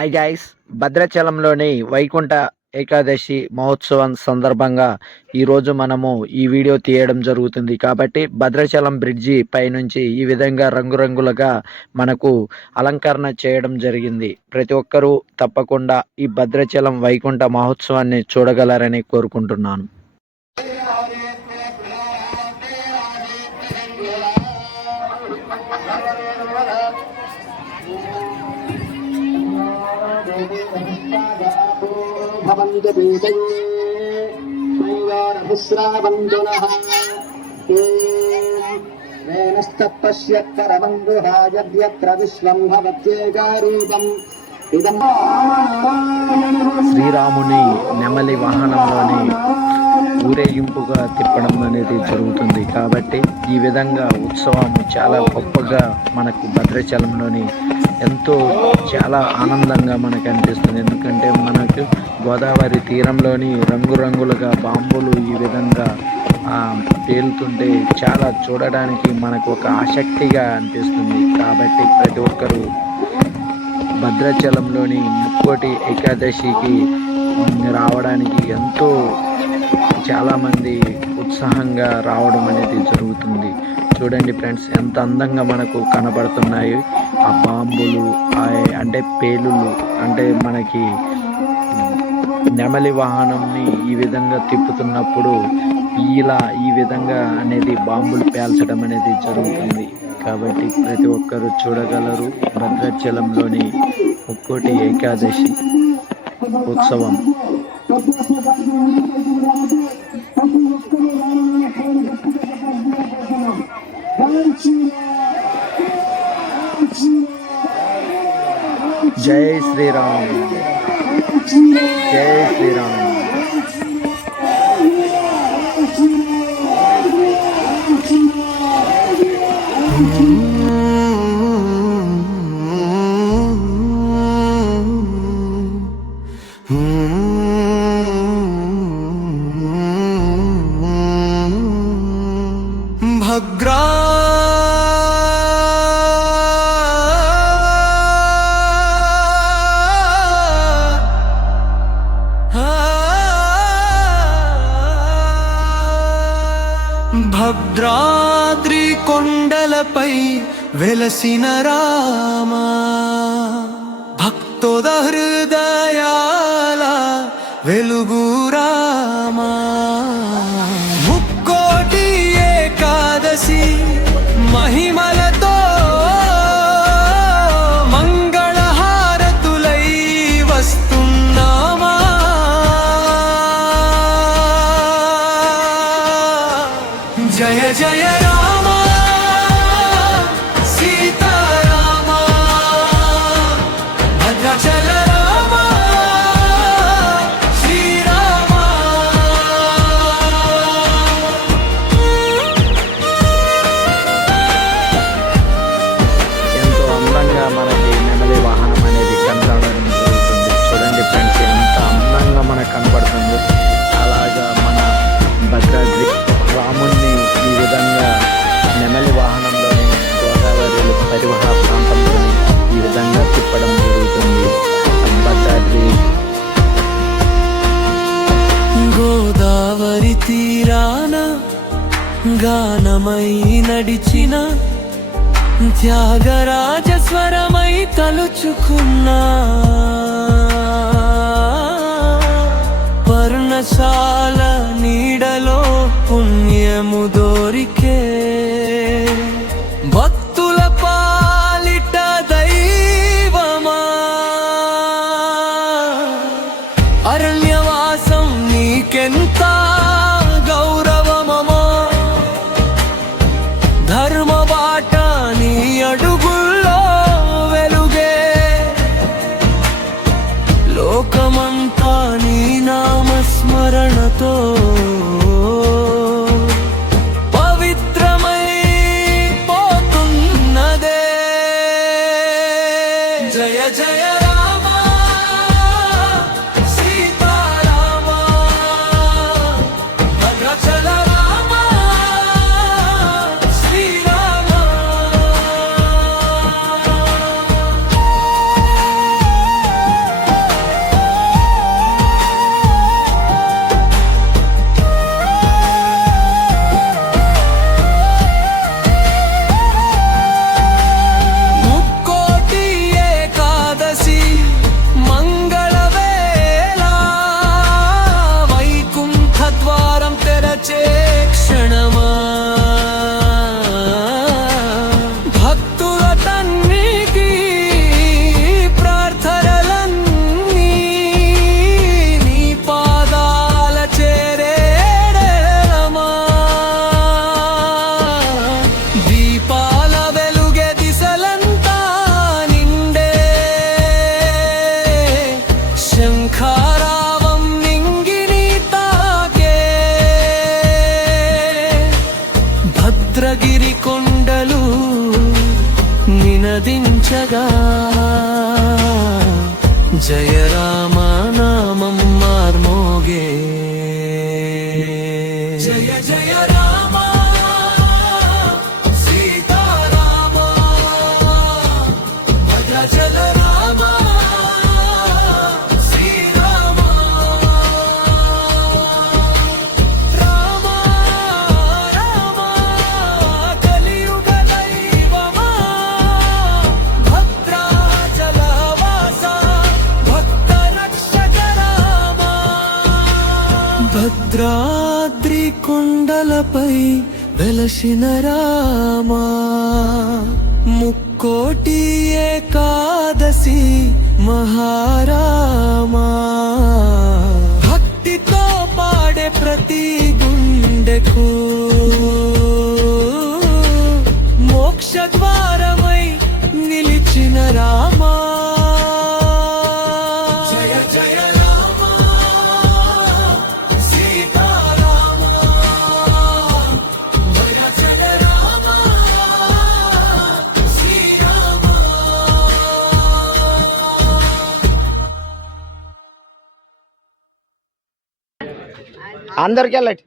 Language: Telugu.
హాయ్ గైస్ భద్రాచలంలోని వైకుంఠ ఏకాదశి మహోత్సవం సందర్భంగా ఈరోజు మనము ఈ వీడియో తీయడం జరుగుతుంది. కాబట్టి భద్రాచలం బ్రిడ్జి పైనుంచి ఈ విధంగా రంగురంగులుగా మనకు అలంకరణ చేయడం జరిగింది. ప్రతి ఒక్కరూ తప్పకుండా ఈ భద్రాచలం వైకుంఠ మహోత్సవాన్ని చూడగలరని కోరుకుంటున్నాను. శ్రీరాముని నెమలి వాహనంలోని ఊరేగింపుగా తిప్పడం అనేది జరుగుతుంది కాబట్టి ఈ విధంగా ఉత్సవం చాలా గొప్పగా మనకు భద్రాచలంలోని ఎంతో చాలా ఆనందంగా మనకు అనిపిస్తుంది. ఎందుకంటే మనకు గోదావరి తీరంలోని రంగురంగులుగా బాంబులు ఈ విధంగా పేలుతుంటే చాలా చూడడానికి మనకు ఒక ఆసక్తిగా అనిపిస్తుంది. కాబట్టి ప్రతి ఒక్కరూ భద్రాచలంలోని ముక్కోటి ఏకాదశికి రావడానికి ఎంతో చాలామంది ఉత్సాహంగా రావడం అనేది జరుగుతుంది. చూడండి ఫ్రెండ్స్ ఎంత అందంగా మనకు కనబడుతున్నాయి. ఆ బాంబులు అంటే పేలులు అంటే మనకి నెమలి వాహనంని ఈ విధంగా తిప్పుతున్నప్పుడు ఇలా ఈ విధంగా అనేది బాంబులు పేల్చడం అనేది జరుగుతుంది. కాబట్టి ప్రతి ఒక్కరూ చూడగలరు. భద్రాచలంలోని ముక్కోటి ఏకాదశి ఉత్సవం. జై శ్రీరామ్. జై శ్రీరామ్ భద్రా భద్రాద్రి కొండలపై వెలసిన రామా. భక్తోద హృదయాల వెలుగు జయ నిదానమై నడిచిన త్యాగరాజ స్వరమై తలుచుకున్నా పర్ణశాల నీడలో పుణ్యము జయ నినదించగా జయ కొండలపై వెలసిన రామా ముక్కోటి ఏకాదశి మహారామా. భక్తితో పాడే ప్రతి గుండెకు మోక్ష ద్వారమై నిలిచిన రామ. అందరికి వెళ్ళండి.